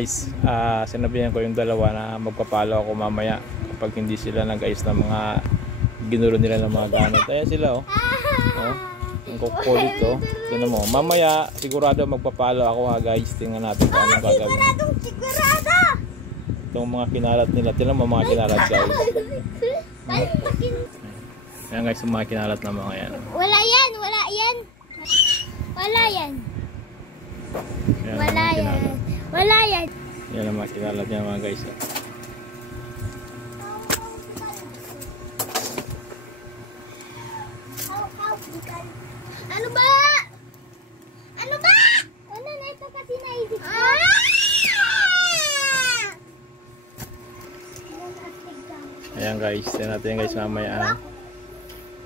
Guys, sinabihan ko yung dalawa na magpapalo ako mamaya kapag hindi sila nag-ayos ng mga ginulo nila ng mga gamit. Ayan sila oh. Oh, ang kukulit oh. Tingnan mo, mamaya sigurado magpapalo ako ha guys. Tingnan natin kung anong gagawin. Sigurado! Itong mga kinalat nila. Tingnan mo mga kinalat guys. Ayan guys, yung mga kinalat na mga yan. Wala yan, wala yan. Wala yan. Ayan, Wala yan. Wala yan. Yan ang mga kinalat niya mga guys. Ano ba? Ano ba? Ano na ito kasi naisip ko? Ayan guys, tingnan natin guys mamaya.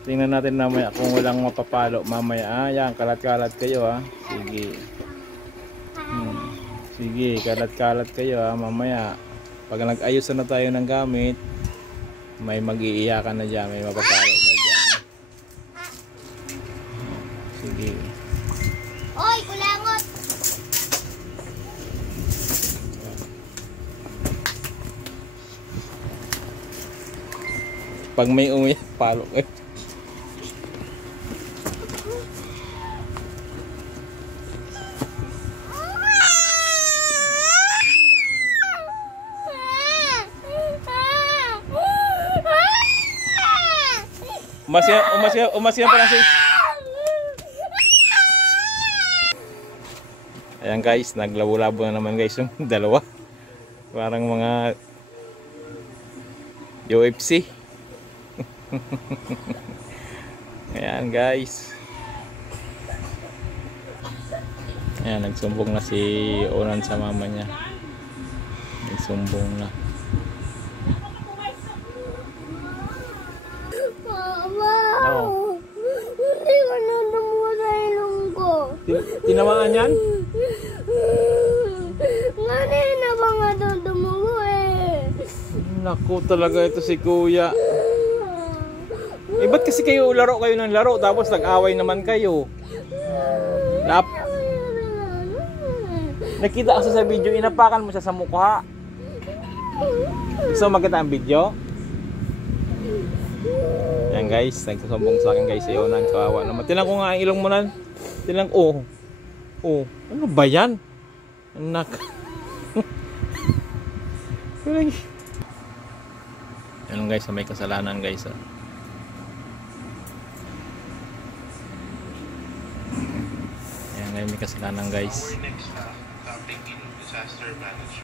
Tingnan natin mamaya kung walang mapapalo mamaya. Ayan, kalat-kalat kayo ha. Sige. Sige, kalat-kalat kayo ha mamaya. Pag nag-ayos na tayo ng gamit, may mag-iiyakan na dyan, may mapapalo na dyan. Sige. Oy, kulangot! Pag may umiyak, palo kayo. Umasiyan pa lang siya. Ayan guys, naglabo-labo na naman guys yung dalawa. Parang mga UFC. Ayan guys. Ayan, nagsumbong na si Onan sa mama niya. Nagsumbong na. Mama! Hindi ko nadumuha sa ilong ko. Tinamaan yan? Nga na ba nga doon dumuha eh? Naku talaga ito si kuya. Eh ba't kasi kayo laro kayo ng laro tapos nag-away naman kayo? Nakita kasi sa video, inapakan mo siya sa mukha. Gusto makita ang video? Yan guys, nagsusumbong sa akin guys si Onan, kawawa naman. Tinan ko nga ang ilong mo nan. Tinan ko, oh, ano ba yan? Anak. Yan guys, may kasalanan guys. Yan guys, may kasalanan guys. Our next topic in disaster management.